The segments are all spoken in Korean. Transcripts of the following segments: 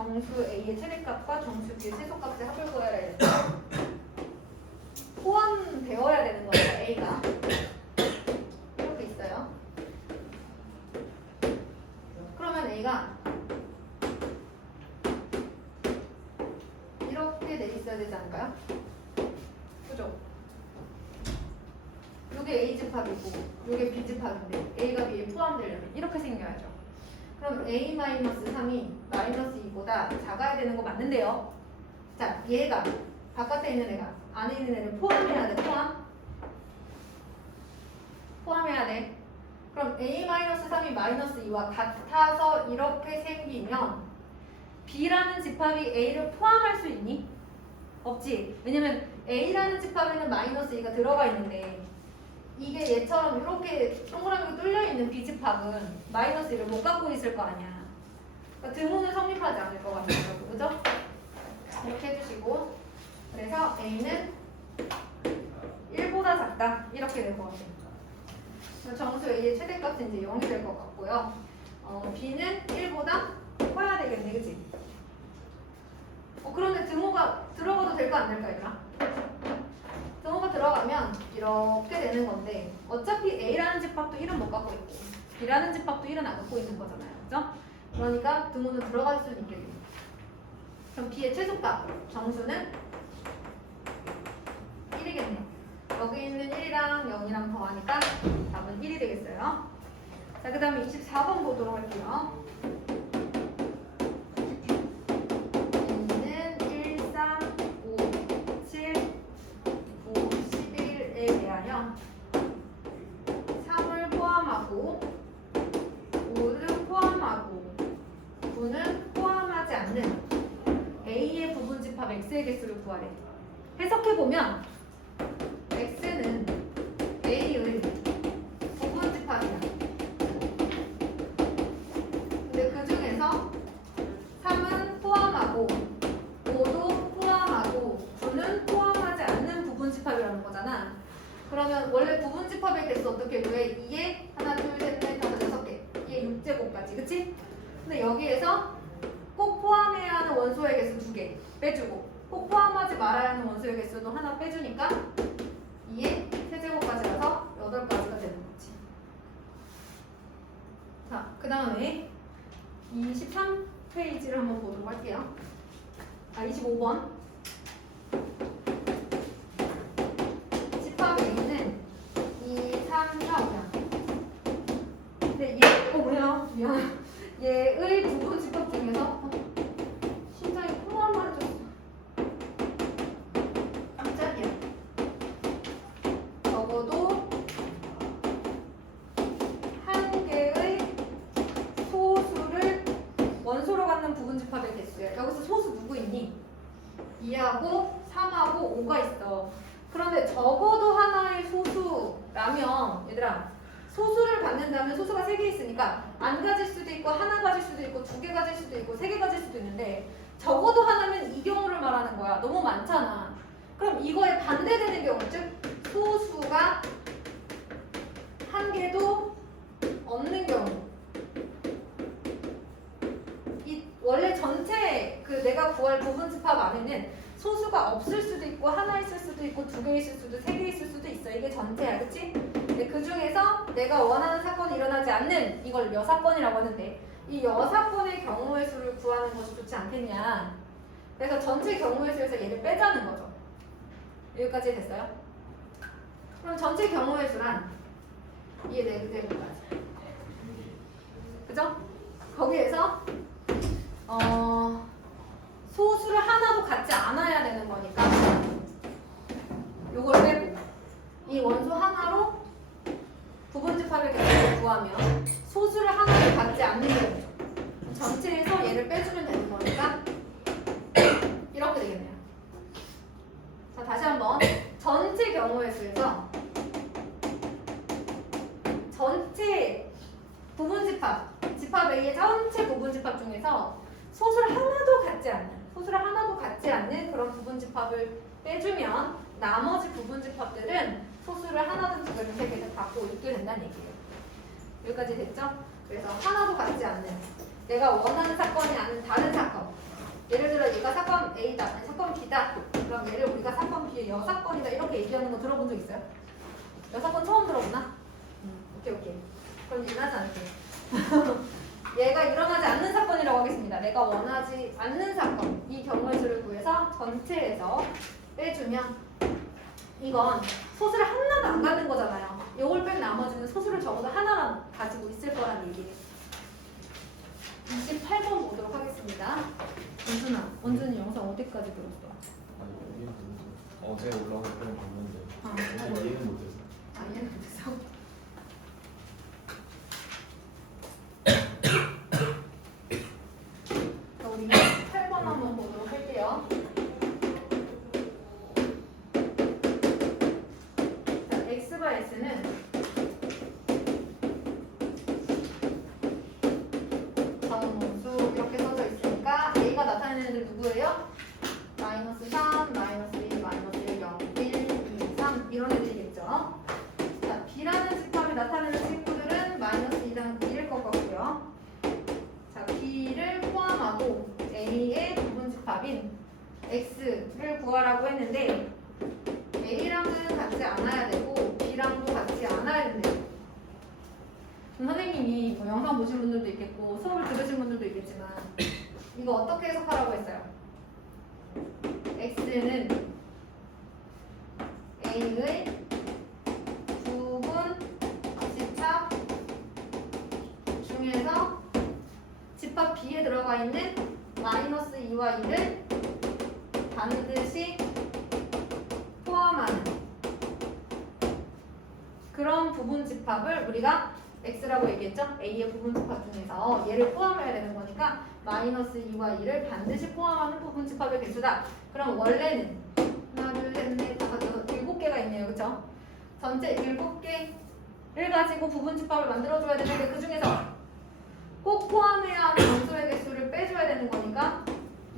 정수 A의 최대값과 정수 B의 최소값의 합을 구해야 되는데 포함되어야 되는 거예요. A가 이렇게 있어요. 그러면 A가 이렇게 돼 있어야 되지 않을까요? 그죠? 이게 A 집합이고 이게 B 집합인데 A가 B에 포함되려면 이렇게 생겨야죠. 그럼 A-3이 마이너스 2보다 작아야 되는 거 맞는데요. 자, 얘가 바깥에 있는 애가 안에 있는 애를 포함해야 돼. 포함해야 돼. 그럼 A-3이 마이너스 2와 같아서 이렇게 생기면 B라는 집합이 A를 포함할 수 있니? 없지. 왜냐면 A라는 집합에는 마이너스 2가 들어가 있는데 이게 얘처럼 이렇게 동그라미가 뚫려있는 B집합은 마이너스 1을 못 갖고 있을 거 아니야. 그러니까 등호는 성립하지 않을 것 같아요. 그죠? 이렇게 해주시고 그래서 A는 1보다 작다. 이렇게 될 것 같아요. 정수 A의 최대값은 이제 0이 될 것 같고요. B는 1보다 커야 되겠네. 그치? 그런데 등호가 들어가도 될까 안 될까 얘들아? 등호가 들어가면 이렇게 되는 건데 어차피 A라는 집합도 1은 못 갖고 있고 B라는 집합도 1은 안 갖고 있는 거잖아요. 그죠? 그러니까 등호는 들어갈 수는 있겠네요. 그럼 B의 최소값 정수는 1이겠네요. 여기 있는 1이랑 0이랑 더하니까 답은 1이 되겠어요. 자, 그 다음에 24번 보도록 할게요. X의 개수를 구하래. 해석해보면 X는 A의 부분집합이야. 근데 그 중에서 3은 포함하고 5도 포함하고 9는 포함하지 않는 부분집합이라는 거잖아. 그러면 원래 부분집합의 개수 어떻게 구해? 2에 하나, 둘, 셋, 넷, 다섯, 여섯 개. 2에 6제곱까지. 그치? 근데 여기에서 꼭 포함해야 하는 원소의 개수 2개 빼주고 꼭 포함하지 말아야 하는 원소의 개수도 하나 빼주니까 2에 세제곱까지라서 8가지가 되는 거지. 자, 그 다음에 23페이지를 한번 보도록 할게요. 25번. 집합 A는 2, 3, 4, 5야. 근데 얘, 뭐야? 미안. 얘의 부분 집합 중에서 심장이 콩한 마리 줬어. 깜짝이야. 적어도 한 개의 소수를 원소로 갖는 부분 집합의 개수야. 여기서 소수 누구 있니? 2하고 3하고 5가 있어. 그런데 적어도 하나의 소수라면 얘들아 소수를 받는다면 소수가 3개 있으니까 안 가질 수도 있고 하나 가질 수도 있고 2개 가질 수도 있고 3개 가질 수도 있는데 적어도 하나면 이 경우를 말하는 거야. 너무 많잖아. 그럼 이거에 반대되는 경우 즉 소수가 한 개도 없는 경우 이 원래 전체 그 내가 구할 부분집합 안에는 소수가 없을 수도 있고 하나 있을 수도 있고 2개 있을 수도 3개 있을 수도 있어. 이게 전체야. 그치? 근데 그 중에서 내가 원하는 사건이 일어나지 않는 이걸 여사건이라고 하는데 이 여사건의 경우의 수를 구하는 것이 좋지 않겠냐. 그래서 전체 경우의 수에서 얘를 빼자는 거죠. 여기까지 됐어요? 그럼 전체 경우의 수란 2의 4제곱까지. 그죠? 거기에서 소수를 하나도 갖지 않아야 되는 거니까 요걸 빼고 이 원소 하나로 부분집합의 개수를 구하면 소수를 하나도 갖지 않는 경우죠. 전체에서 얘를 빼주면 되는 거니까 이렇게 되겠네요. 자, 다시 한번 전체 경우의 수에서 전체 부분집합 집합 A의 전체 부분집합 중에서 소수를 하나도 갖지 않는 그런 부분집합을 빼주면 나머지 부분집합들은 소수를 하나든 2개든 3개든 갖고 있게 된다는 얘기예요. 여기까지 됐죠? 그래서 하나도 갖지 않는 내가 원하는 사건이 아닌 다른 사건 예를 들어 얘가 사건 A다, 아니 사건 B다. 그럼 얘를 우리가 사건 B의 여사건이다 이렇게 얘기하는 거 들어본 적 있어요? 여사건 처음 들어보나? 오케이. 그럼 일어나지 않을게요. 얘가 일어나지 않는 사건이라고 하겠습니다. 내가 원하지 않는 사건. 이 경우의 수를 구해서 전체에서 빼주면 이건 소수를 하나도 안 갖는 거잖아요. 요걸 뺀 나머지는 소수를 적어도 하나만 가지고 있을 거란 얘기예요. 28번 보도록 하겠습니다. 원준이 영상 어디까지 들었어? 아니 이해는 못했어. 어제 올라올 때는 봤는데 아, 이해는 못했어. 얘는 못했어. 자, 우리 8번 한번 보도록 할게요. 자, x바 s는 다음 원수 이렇게 써져 있으니까 a가 나타내는 애들 누구예요? 마이너스 3, 마이너스 1, 마이너스 1, 0, 1, 2, 3 이런 애들이겠죠. 자, b라는 집합이 나타내는 친구들은 마이너스 2랑 1일 것 같고요. 자, b를 포함하고 a의 부분 집합인 x를 구하라고 했는데 a랑은 같지 않아야 되고 b랑도 같지 않아야 된대요. 선생님이 뭐 영상 보신 분들도 있겠고 수업을 들으신 분들도 있겠지만 이거 어떻게 해석하라고 했어요? x는 a의 부분 집합 중에서 집합 b에 들어가 있는 마이너스 2와 1을 반드시 포함하는 그런 부분 집합을 우리가 x라고 얘기했죠? a의 부분 집합 중에서 얘를 포함해야 되는 거니까 마이너스 2와 2를 반드시 포함하는 부분 집합의 개수다. 그럼 원래는 하나, 둘, 셋, 넷, 다섯, 여섯, 7개가 있네요. 그쵸? 전체 7개를 가지고 부분 집합을 만들어줘야 되는데 그 중에서 꼭 포함해야 하는 원소의 개수를 빼줘야 되는 거니까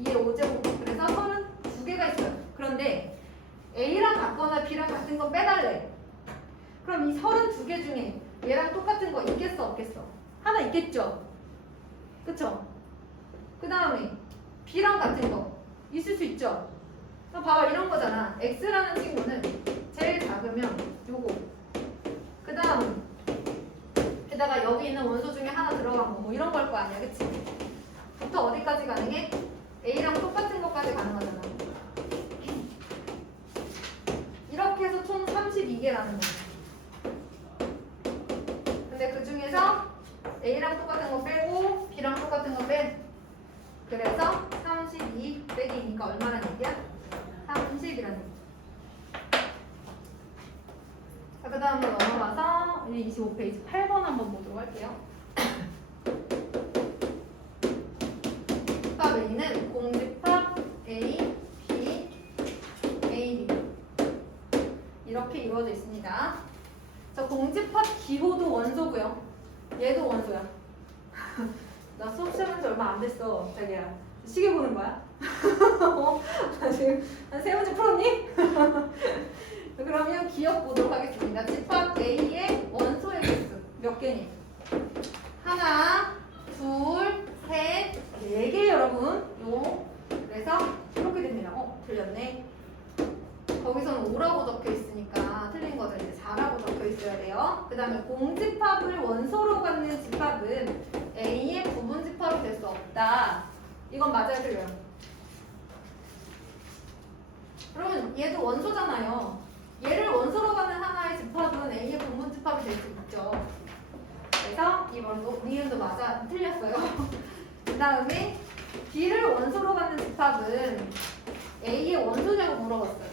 2의 5제곱 그래서 32개가 있어요. 그런데 a랑 같거나 b랑 같은 건 빼달래. 그럼 이 32개 중에 얘랑 똑같은 거 있겠어 없겠어? 하나 있겠죠? 그쵸? 그 다음에 b랑 같은 거 있을 수 있죠? 그럼 봐봐 이런 거잖아. x라는 친구는 제일 작으면 요거 그 다음 게다가 여기 있는 원소 중에 하나 들어간 거 뭐 이런 걸 거 아니야 그치? 부터 어디까지 가능해? a랑 똑같은 것까지 가능하잖아. 이렇게 해서 총 32개라는 거야. 근데 그 중에서 A랑 똑같은 거 빼고 B랑 똑같은 거 빼. 그래서 32 빼기니까 얼마라는 얘기야? 30이라는 얘기야. 자, 그 다음으로 넘어가서 이제 25페이지 8번 한번 보도록 할게요. 집합 A는 공집합 A, B, A, B 이렇게 이루어져 있습니다. 자, 공집합 기호도 원소고요. 얘도 원소야. 나 수업 시작한 지 얼마 안 됐어, 자기야. 시계 보는 거야? 나 지금 한 3문제 풀었니? 그러면 기억 보도록 하겠습니다. 집합 A의 원소의 개수 몇 개니? 하나, 둘, 셋, 4개 여러분. 그래서 이렇게 됩니다. 틀렸네. 거기서는 5라고 적혀 있으니까 틀린 거죠. 이제 4라고 적혀 있어야 돼요. 그 다음에 공집합을 원소로 갖는 집합은 A의 부분 집합이 될 수 없다. 이건 맞아요, 틀려요? 그러면 얘도 원소잖아요. 얘를 원소로 갖는 하나의 집합은 A의 부분 집합이 될 수 있죠. 그래서 이번도 니은도 맞아, 틀렸어요. 그 다음에 B를 원소로 갖는 집합은 A의 원소냐고 물어봤어요.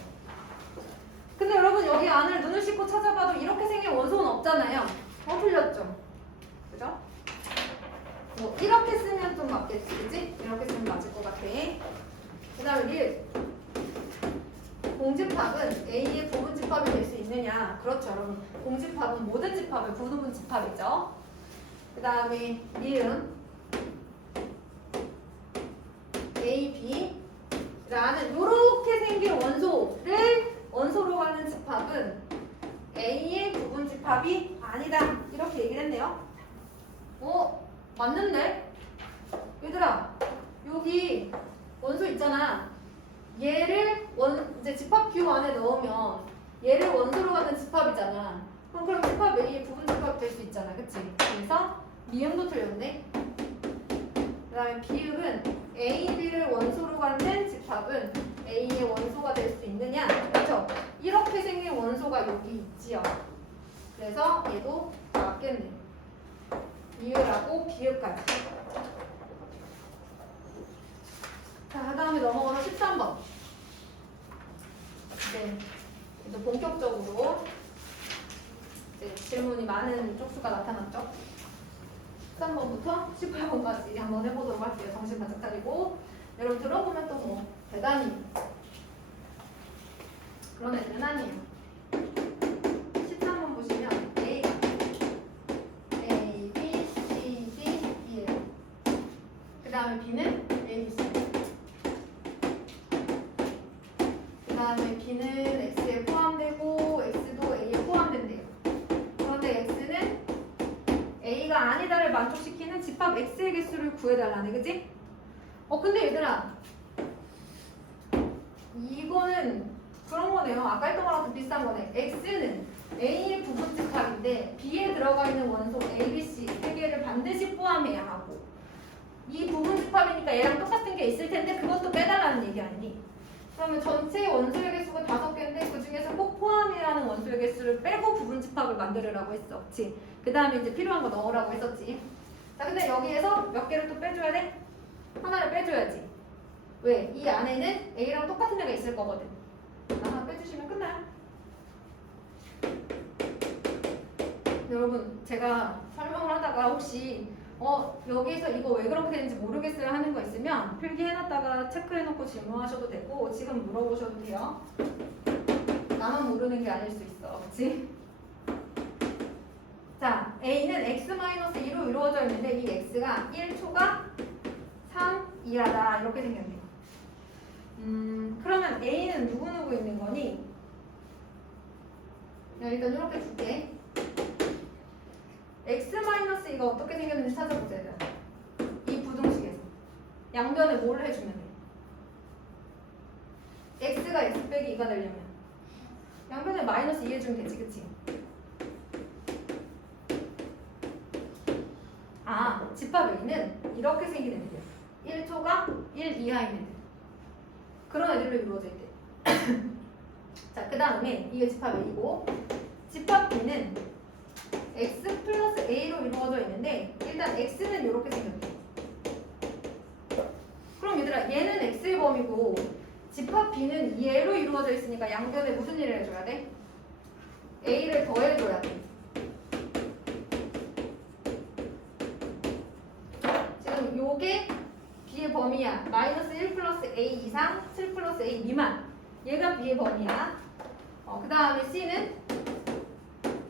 근데 여러분 여기 안을 눈을 씻고 찾아봐도 이렇게 생긴 원소는 없잖아요. 틀렸죠? 그죠? 뭐 이렇게 쓰면 좀 맞겠지, 그지? 이렇게 쓰면 맞을 것 같아. 그 다음에 1. 공집합은 A의 부분 집합이 될 수 있느냐? 그렇죠, 여러분. 공집합은 모든 집합의 부분 집합이죠. 그 다음에 1은 A, B 라는 이렇게 생긴 원소를 원소로 가는 집합은 A의 부분 집합이 아니다. 이렇게 얘기를 했네요. 맞는데? 얘들아, 여기 원소 있잖아. 얘를 이제 집합 Q 안에 넣으면 얘를 원소로 가는 집합이잖아. 그럼 집합 A의 부분 집합 될 수 있잖아. 그치? 그래서 미음도 틀렸네. 그 다음에 비읍은 A, B를 원소로 갖는 집합은 A의 원소가 될 수 있느냐? 그렇죠? 이렇게 생긴 원소가 여기 있지요. 그래서 얘도 맞겠네. 이유라고 비읍까지. 자, 그 다음에 넘어가서 13번. 네. 이제 본격적으로 이제 질문이 많은 쪽수가 나타났죠. 13번부터 18번까지 한번 해보도록 할게요. 정신 바짝 차리고. 여러분 들어보면 또 뭐 대단히 그런 애들은 아니에요. 13번 보시면 A가 A, B, C, D, E예요. 그 다음에 B는 A, B, C. 그 다음에 B는 X에 포함되고 X도 A에 포함된대요. 그런데 X는 A가 아니다를 만족시키는 집합 X의 개수를 구해달라네. 그치? 근데 얘들아 이거는 그런 거네요. 아까 했던 거랑 좀 비슷한 거네. X는 A의 부분 집합인데 B에 들어가 있는 원소 A, B, C 세 개를 반드시 포함해야 하고 이 부분 집합이니까 얘랑 똑같은 게 있을 텐데 그것도 빼달라는 얘기 아니니? 그러면 전체 원소의 개수가 5개인데 그 중에서 꼭 포함해야 하는 원소의 개수를 빼고 부분 집합을 만들으라고 했어. 그치? 그 다음에 이제 필요한 거 넣으라고 했었지. 자, 근데 여기에서 몇 개를 또 빼줘야 돼? 하나를 빼줘야지. 왜? 이 안에는 A랑 똑같은 애가 있을 거거든. 하나 빼주시면 끝나요. 여러분 제가 설명을 하다가 혹시 여기에서 이거 왜 그렇게 되는지 모르겠어요 하는 거 있으면 필기해놨다가 체크해놓고 질문하셔도 되고 지금 물어보셔도 돼요. 나만 모르는 게 아닐 수 있어. 그치? 자, A는 X-2로 이루어져 있는데 이 X가 1초가 3, 2하다 이렇게 생겼네요. 그러면 A는 누구누구 있는 거니? 일단 이렇게 줄게. X-2가 어떻게 생겼는지 찾아보자. 이 부등식에서 양변에 뭘 해주면 돼? X가 X 빼기 2가 되려면 양변에 마이너스 2 해주면 되지. 그치? 집합 A는 이렇게 생긴 애들이야. 1초가 1 이하인 애들. 그런 애들로 이루어져 있대. 자, 그 다음에 이게 집합 A고 집합 B는 X 플러스 A로 이루어져 있는데 일단 X는 이렇게 생겼대. 그럼 얘들아 얘는 X의 범위고 집합 B는 2A로 이루어져 있으니까 양변에 무슨 일을 해줘야 돼? A를 더해줘야 돼. 지금 요게 B의 범위야. 마이너스 1 플러스 A 이상 7 플러스 A 미만. 얘가 B의 범위야. 그 다음에 C는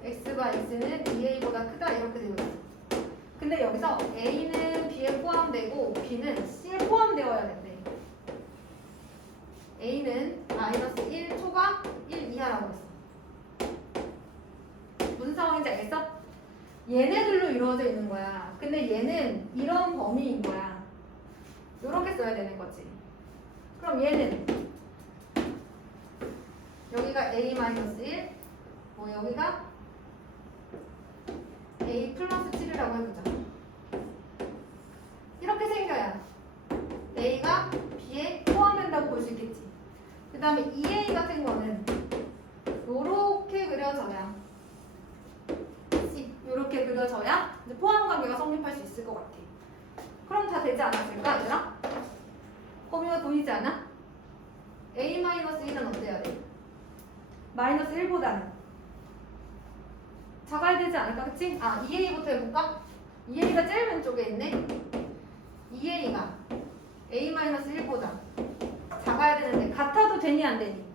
X가 X는 2A보다 크다 이렇게 되어 있어. 근데 여기서 A는 B에 포함되고 B는 C에 포함되어야 된대. A는 마이너스 1초가 1 이하라고 했어. 무슨 상황인지 알겠어? 얘네들로 이루어져 있는 거야. 근데 얘는 이런 범위인 거야. 이렇게 써야 되는 거지. 그럼 얘는 여기가 A-1, 여기가 A 플러스 7이라고 해보자. 이렇게 생겨야 A가 B에 포함된다고 볼 수 있겠지. 그 다음에 2A 같은 거는 요렇게 그려져야 이렇게 그려져야 이제 포함 관계가 성립할 수 있을 것 같아. 그럼 다 되지 않았을까, 얘들아? 범위가 보이지 않아? A-1은 어때야 돼? 마이너스 1보다는 작아야 되지 않을까, 그치? 2A부터 해볼까? 2A가 제일 왼쪽에 있네. 2A가 A-1보다 작아야 되는데 같아도 되니 안 되니?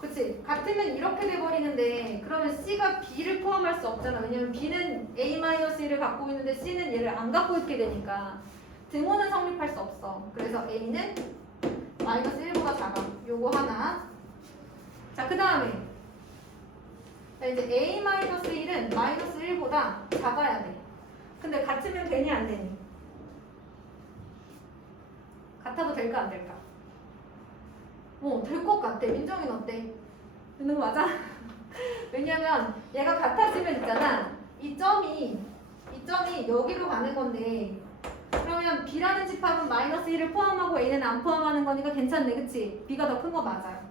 그치? 같으면 이렇게 돼버리는데 그러면 C가 B를 포함할 수 없잖아. 왜냐면 B는 A-1을 갖고 있는데 C는 얘를 안 갖고 있게 되니까 등호는 성립할 수 없어. 그래서 A는 마이너스 1보다 작아. 요거 하나. 자, 그 다음에 이제 A-1은 마이너스 1보다 작아야 돼. 근데 같으면 되니 안 되니? 같아도 될까 안 될까? 될 것 같아. 민정이는 어때? 되는 거 맞아? 왜냐면 얘가 같아지면 있잖아. 이 점이 여기로 가는 건데 그러면 B라는 집합은 마이너스 1을 포함하고 A는 안 포함하는 거니까 괜찮네. 그치? B가 더 큰 거 맞아요.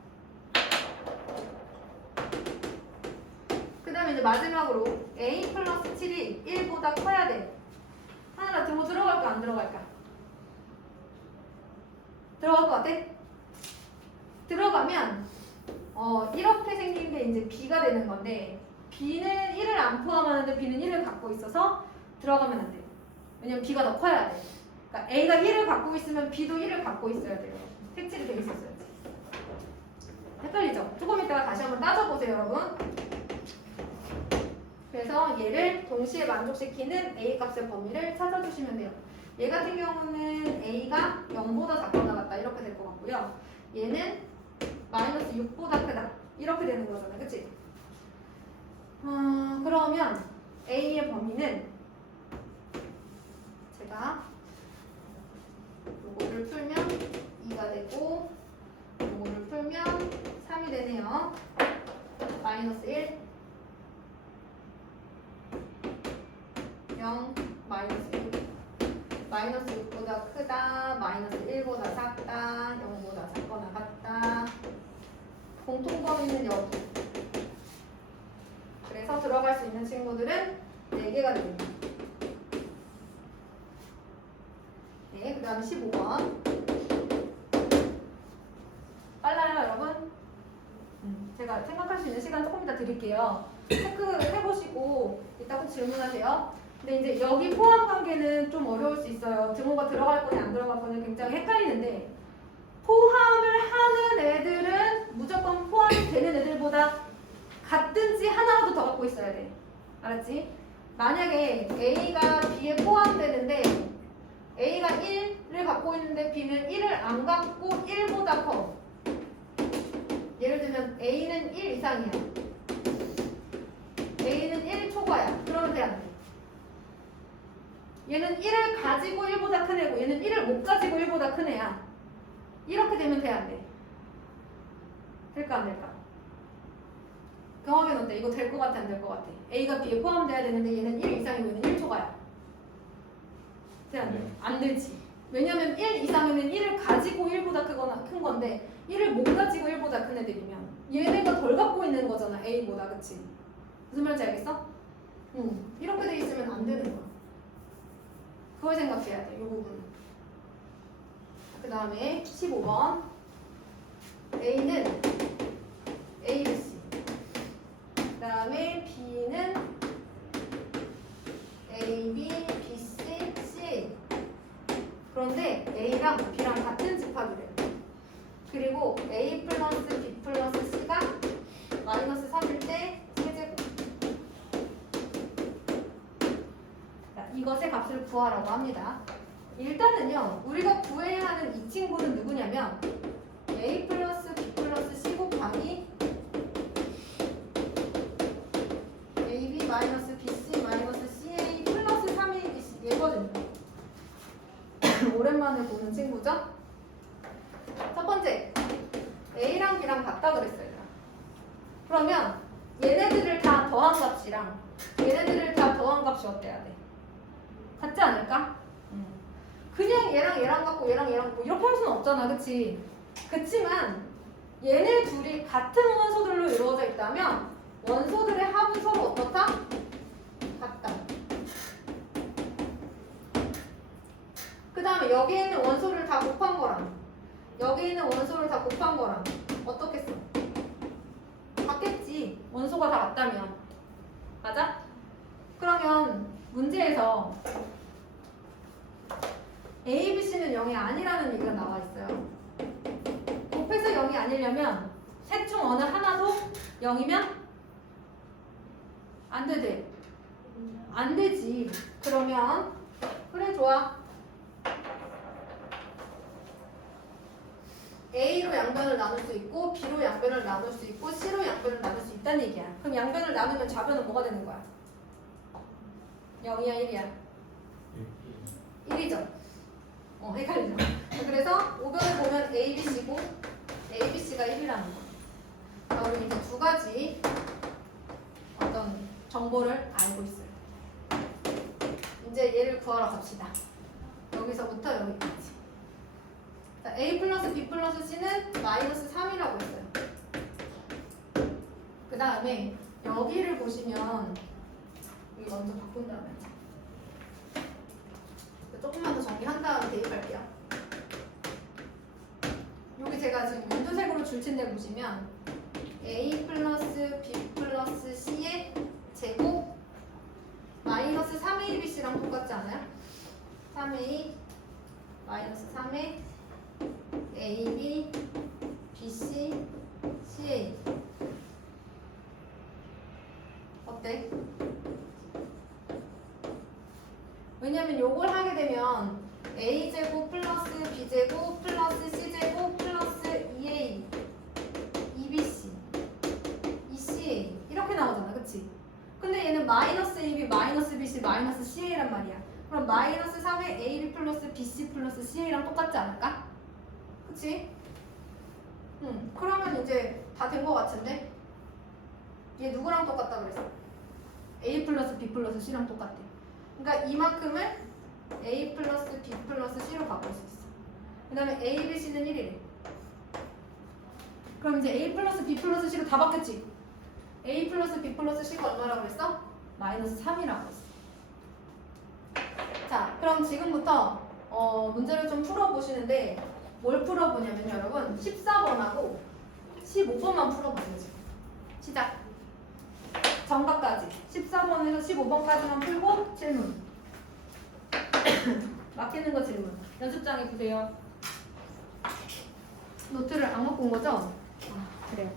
그 다음에 이제 마지막으로 A 플러스 7이 1보다 커야 돼. 하늘아 들어갈까 안 들어갈까? 들어갈 것 같아? 들어가면 이렇게 생긴 게 이제 B가 되는 건데 B는 1을 안 포함하는데 B는 1을 갖고 있어서 들어가면 안 돼요. 왜냐면 B가 더 커야 돼. 그러니까 A가 1을 갖고 있으면 B도 1을 갖고 있어야 돼요. 색칠이 돼 있었어야지. 헷갈리죠? 조금 이따가 다시 한번 따져보세요, 여러분. 그래서 얘를 동시에 만족시키는 A 값의 범위를 찾아주시면 돼요. 얘 같은 경우는 A가 0보다 작거나 같다 이렇게 될 것 같고요. 얘는 마이너스 6보다 크다 이렇게 되는 거잖아요. 그치? 그러면 A의 범위는 제가 요거를 풀면 2가 되고 요거를 풀면 3이 되네요. 마이너스 1 0 마이너스 6 마이너스 6보다 크다 마이너스 1보다 작다 0보다 작거나 같다. 공통범위는 여기. 그래서 들어갈 수 있는 친구들은 4개가 됩니다. 네, 그 다음 15번. 빨라요, 여러분? 제가 생각할 수 있는 시간 조금 이따 드릴게요. 체크해보시고 이따 꼭 질문하세요. 근데 이제 여기 포함 관계는 좀 어려울 수 있어요. 증오가 들어갈 거냐 안 들어갈 거냐 굉장히 헷갈리는데 포함을 하는 애들은 무조건 포함이 되는 애들보다 같든지 하나라도 더 갖고 있어야 돼. 알았지? 만약에 A가 B에 포함되는데 A가 1을 갖고 있는데 B는 1을 안 갖고 1보다 커. 예를 들면 A는 1 이상이야. A는 1 초과야. 그러면 돼, 안 돼? 얘는 1을 가지고 1보다 큰 애고 얘는 1을 못 가지고 1보다 큰 애야. 이렇게 되면 돼, 안 돼? 될까 안 될까? 경험해는 어때? 이거 될 것 같아 안 될 것 같아? A가 B에 포함돼야 되는데 얘는 1 이상이고 얘는 1 초과야. 돼, 안 돼? 네. 안 되지. 왜냐면 1 이상이면 1을 가지고 1보다 크거나 큰 건데 1을 못 가지고 1보다 큰 애들이면 얘네가 덜 갖고 있는 거잖아. A보다. 그치? 무슨 말인지 알겠어? 이렇게 돼 있으면 안 되는 거야. 그걸 생각해야 돼. 이 부분은. 그 다음에 15번 A는 A, B, C 그 다음에 B는 A, B, B, C, C 그런데 A랑 B랑 같은 집합이래요. 그리고 A 플러스 B 플러스 C가 마이너스 3일 때 세제곱. 이것의 값을 구하라고 합니다. 일단은요, 우리가 구해야 하는 이 친구는 누구냐면 A 플러스 B 플러스 C 곱하기 AB 마이너스 BC 마이너스 CA 플러스 3AB 얘거든요. 오랜만에 보는 친구죠? 첫 번째, A랑 B랑 같다 그랬어요. 그러면 얘네들을 다 더한 값이랑 얘네들을 다 더한 값이 어때야 돼? 같지 않을까? 그냥 얘랑 갖고 얘랑 갖고 이렇게 할 수는 없잖아. 그치? 그치만 얘네 둘이 같은 원소들로 이루어져 있다면 원소들의 합은 서로 어떻다? 같다. 그 다음에 여기에 있는 원소를 다 곱한 거랑 여기 있는 원소를 다 곱한 거랑 어떻겠어? 같겠지. 원소가 다 같다면. 맞아? 그러면 문제에서 A, B, C는 0이 아니라는 얘기가 나와 있어요. 곱해서 0이 아니려면 셋 중 어느 하나도 0이면 안 되지. 안 되지. 그러면 그래 좋아. A로 양변을 나눌 수 있고 B로 양변을 나눌 수 있고 C로 양변을 나눌 수 있다는 얘기야. 그럼 양변을 나누면 좌변은 뭐가 되는 거야? 0이야 1이야? 1이죠. 헷갈리죠. 그래서 5변을 보면 ABC고 ABC가 1이라는 거. 자, 우리 이제 두 가지 어떤 정보를 알고 있어요. 이제 얘를 구하러 갑시다. 여기서부터 여기까지. 자, A 플러스 B 플러스 C는 마이너스 3이라고 했어요. 그 다음에 여기를 보시면 여기 먼저 바꾼 다음에 조금만 더 정리한 다음에 대입할게요. 여기 제가 지금 윤두색으로 줄친데 보시면 A 플러스 B 플러스 C의 제곱 마이너스 3A BC랑 똑같지 않아요? 3A 마이너스 3의 AB BC CA 어때? 왜냐면 요걸 하게 되면 A제곱 플러스 B제곱 플러스 C제곱 플러스 2A 2BC 2CA 이렇게 나오잖아, 그치? 근데 얘는 마이너스 AB 마이너스 BC 마이너스 CA란 말이야. 그럼 마이너스 3의 AB 플러스 BC 플러스 CA랑 똑같지 않을까? 그치? 그러면 이제 다 된 거 같은데? 얘 누구랑 똑같다 그랬어? A 플러스 B 플러스 C랑 똑같대. 그러니까 이만큼을 A 플러스 B 플러스 C로 바꿀 수 있어. 그 다음에 A, B, C는 1이래. 그럼 이제 A 플러스 B 플러스 C로 다 바뀌었지? A 플러스 B 플러스 C가 얼마라고 했어? 마이너스 3이라고 했어. 자, 그럼 지금부터 문제를 좀 풀어보시는데 뭘 풀어보냐면 여러분 14번하고 15번만 풀어보세요. 지금. 시작. 정각까지 14번에서 15번까지만 풀고 질문. 맡기는 거 질문. 연습장에 보세요. 노트를 안 갖고 온 거죠? 아, 그래요.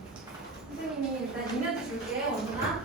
선생님이 일단 이면지 줄게, 원준아.